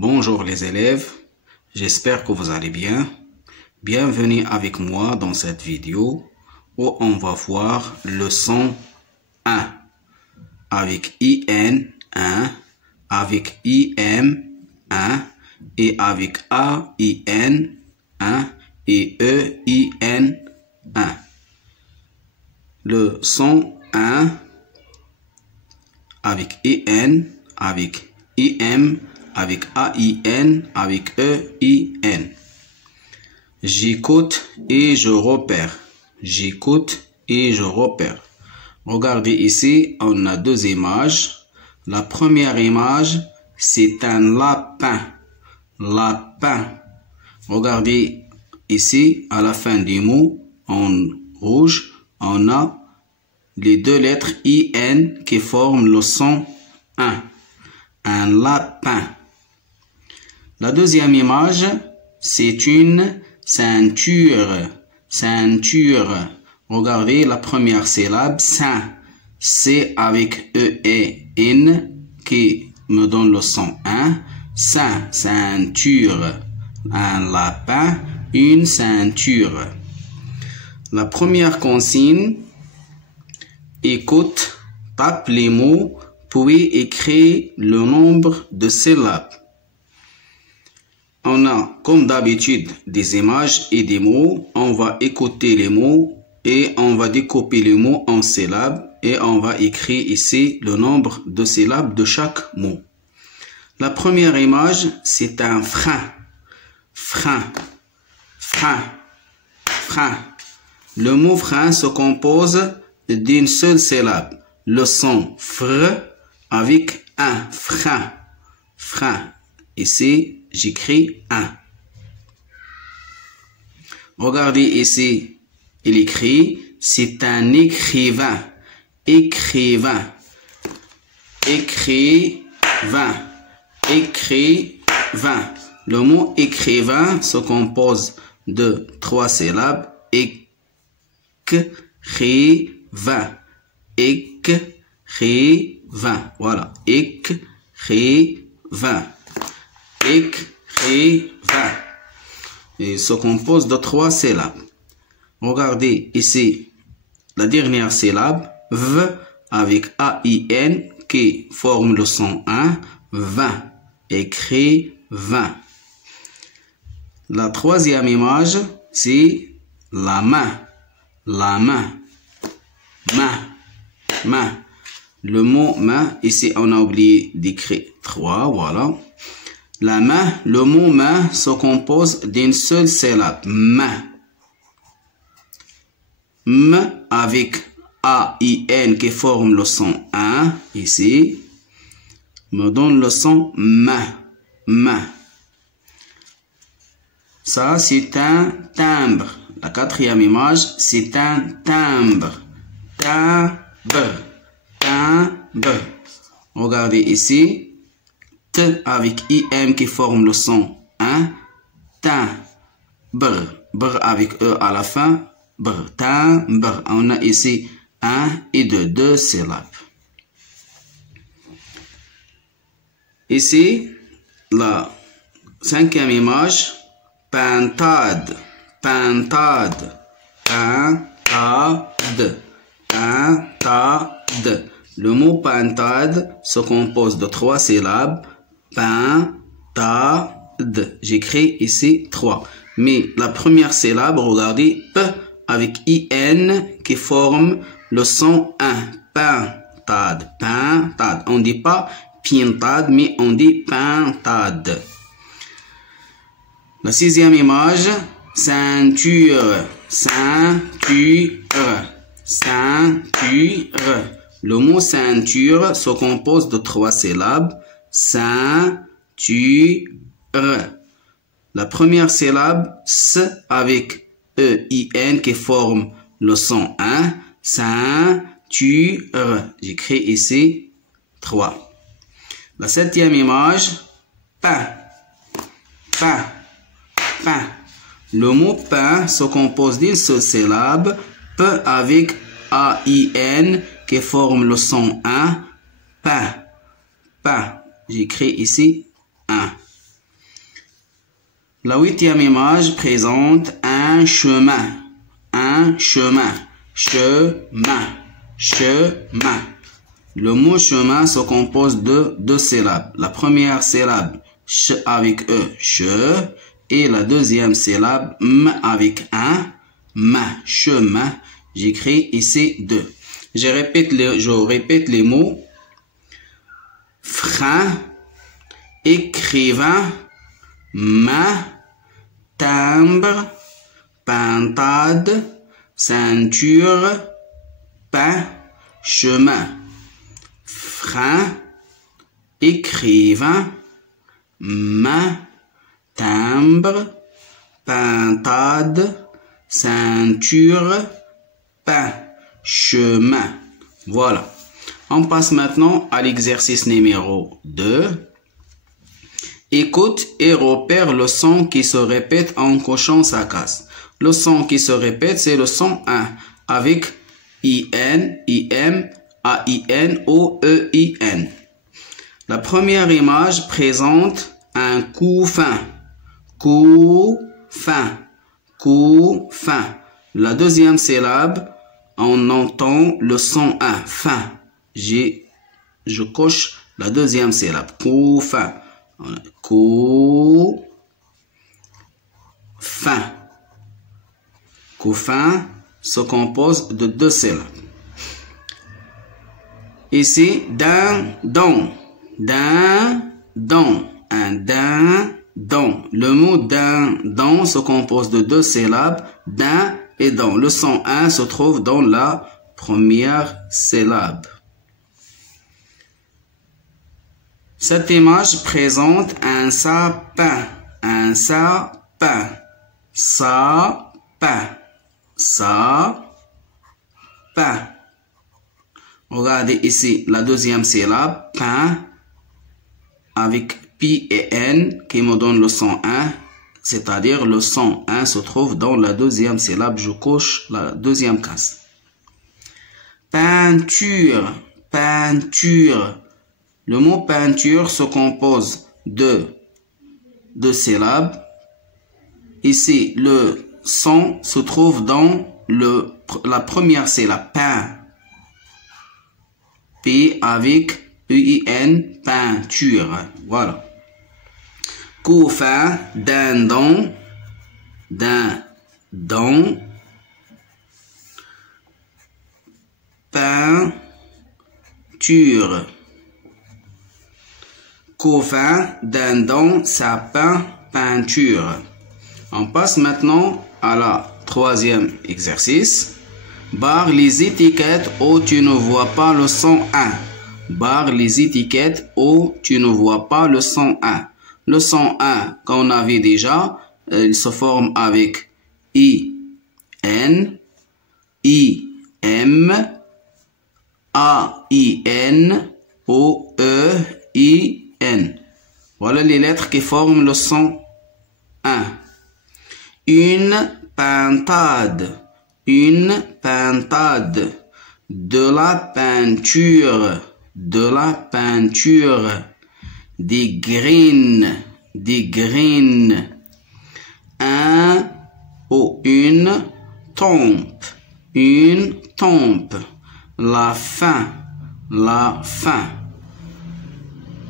Bonjour les élèves, j'espère que vous allez bien. Bienvenue avec moi dans cette vidéo où on va voir leçon 1 avec IN 1, avec IM 1 et avec AIN 1 et EIN 1. Leçon 1 avec IN, avec IM, avec AIN, avec EIN. J'écoute et je repère. J'écoute et je repère. Regardez ici, on a deux images. La première image, c'est un lapin. Lapin. Regardez ici, à la fin du mot, en rouge, on a les deux lettres IN qui forment le son 1. Un lapin. La deuxième image, c'est une ceinture. Ceinture. Regardez la première syllabe, sain. C'est avec E et N qui me donne le son 1. Sain, ceinture. Un lapin, une ceinture. La première consigne, écoute, tape les mots, puis écris le nombre de syllabes. On a, comme d'habitude, des images et des mots. On va écouter les mots et on va découper les mots en syllabes et on va écrire ici le nombre de syllabes de chaque mot. La première image, c'est un frein. Frein, frein, frein. Le mot frein se compose d'une seule syllabe. Le son fr avec un frein. Frein. Ici, j'écris 1. Regardez ici, il écrit, c'est un écrivain. Écrivain. Écrivain. Écrivain. Le mot écrivain se compose de 3 syllabes. Écrivain. Écrivain. Voilà. Écrivain. Écrivain. Il se compose de 3 syllabes. Regardez ici la dernière syllabe, V, avec AIN qui forme le son 1, 20. Écrivain. La troisième image, c'est la main. La main. Main. Main. Le mot main, ici on a oublié d'écrire 3, voilà. La main, le mot main se compose d'une seule syllabe, main. M avec AIN qui forme le son 1, ici, me donne le son main, main. Ça, c'est un timbre. La quatrième image, c'est un timbre. Timbre. Timbre. Regardez ici. T avec IM qui forme le son 1. Timbre. Br avec E à la fin. Br. Timbre. On a ici 1 et 2 syllabes. Ici, la cinquième image. Pintade. Pintade. Pintade. Pintade. Le mot pintade se compose de 3 syllabes. Pintade. J'écris ici 3. Mais la première syllabe, regardez, P avec IN qui forme le son 1. Pintade. Pintade. On ne dit pas pintade, mais on dit pintade. La sixième image, ceinture. Ceinture. Ceinture. Le mot ceinture se compose de 3 syllabes. Ceinture. La première syllabe, S avec EIN qui forme le son 1. Ceinture. J'écris ici 3. La septième image, pain. Pain. Pain. Le mot pain se compose d'une seule syllabe. P avec AIN qui forme le son 1. Pain. Pain. J'écris ici 1. La 8e image présente un chemin. Un chemin. Chemin. Chemin. Le mot chemin se compose de 2 syllabes. La première syllabe, ch avec e, che. Et la deuxième syllabe, m avec un, ma. Chemin. J'écris ici 2. Je répète les mots. Frein, écrivain, main, timbre, pintade, ceinture, pain, chemin. Frein, écrivain, main, timbre, pintade, ceinture, pain, chemin. Voilà. On passe maintenant à l'exercice numéro 2. Écoute et repère le son qui se répète en cochant sa case. Le son qui se répète, c'est le son 1 avec IN, IM, AIN, OEIN. La première image présente un coup fin. Coup fin. Coup fin. La deuxième syllabe, on entend le son 1, fin. Je coche la deuxième syllabe. Coup fin. Coup fin. Coup fin se compose de 2 syllabes. Ici, d'un, don. D'un, don. Un d'un, don. Le mot d'un, don se compose de 2 syllabes. D'un et don. Le son 1 se trouve dans la première syllabe. Cette image présente un sapin. Un sapin. Sapin. Sapin. Regardez ici la deuxième syllabe, pain, avec P et N qui me donne le son 1, c'est-à-dire le son 1 se trouve dans la deuxième syllabe. Je coche la deuxième case. Peinture. Peinture. Le mot peinture se compose de 2 syllabes. Ici, le son se trouve dans la première syllabe, pain. P avec EIN, peinture. Voilà. Coup fin, d'un don. D'un don. Peinture. Coup fin, d'un don, sapin, peinture. On passe maintenant à la 3e exercice. Barre les étiquettes où tu ne vois pas le son 1. Barre les étiquettes où tu ne vois pas le son 1. Le son 1, qu'on avait déjà, il se forme avec I, N, I, M, A, I, N, O, E, I, N. Voilà les lettres qui forment le son 1. Une pintade. Une pintade. De la peinture. De la peinture. Des graines. Des graines. Un ou une tombe. Une tombe. La fin. La fin.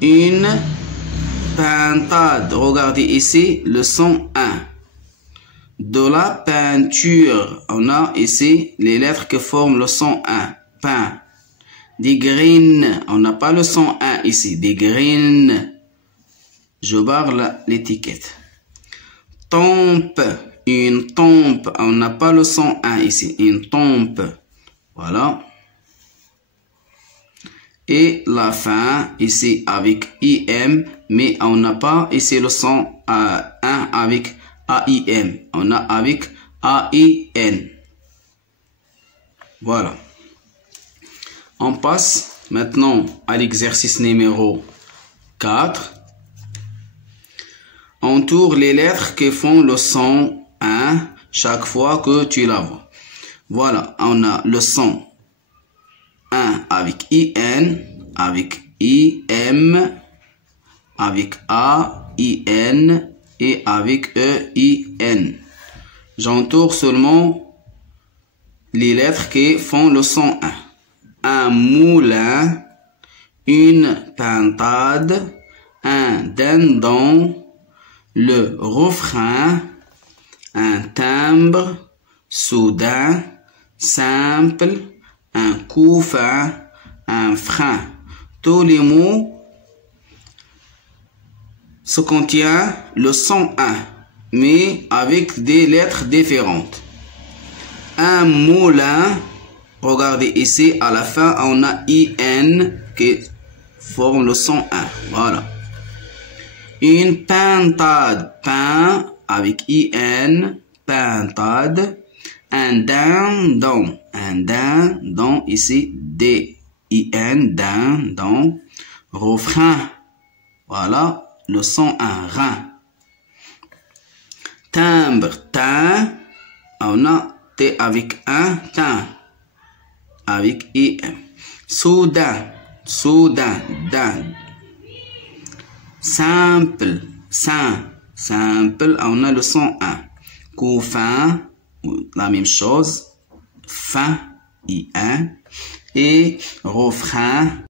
Une pintade. Regardez ici le son 1. De la peinture. On a ici les lettres qui forment le son 1. Pain. Des graines. On n'a pas le son 1 ici. Des graines. Je barre l'étiquette. Tombe. Une tombe. On n'a pas le son 1 ici. Une tombe. Voilà. Et la fin ici avec IM. Mais on n'a pas ici le son 1 avec AIM. On a avec AIN. Voilà. On passe maintenant à l'exercice numéro 4. Entoure les lettres qui font le son 1 chaque fois que tu la vois. Voilà, on a le son 1 avec IN, avec IM, avec AIN, et avec E-I-N. J'entoure seulement les lettres qui font le son 1. Un moulin, une pintade, un dindon, le refrain, un timbre, soudain, simple, un couffin, un frein. Tous les mots se contiennent le son 1, mais avec des lettres différentes. Un moulin, regardez ici, à la fin, on a IN qui forme le son 1. Voilà. Une pintade, pain, avec IN, pintade. Un dindon, ici, D-I-N, dindon. Refrain, voilà, le son 1, rein. Timbre, tin, on a T avec un, tin, avec I-M. Soudain, din. Simple, simple, on a le son 1. Couffin, la même chose, fin, I-N. Et refrain,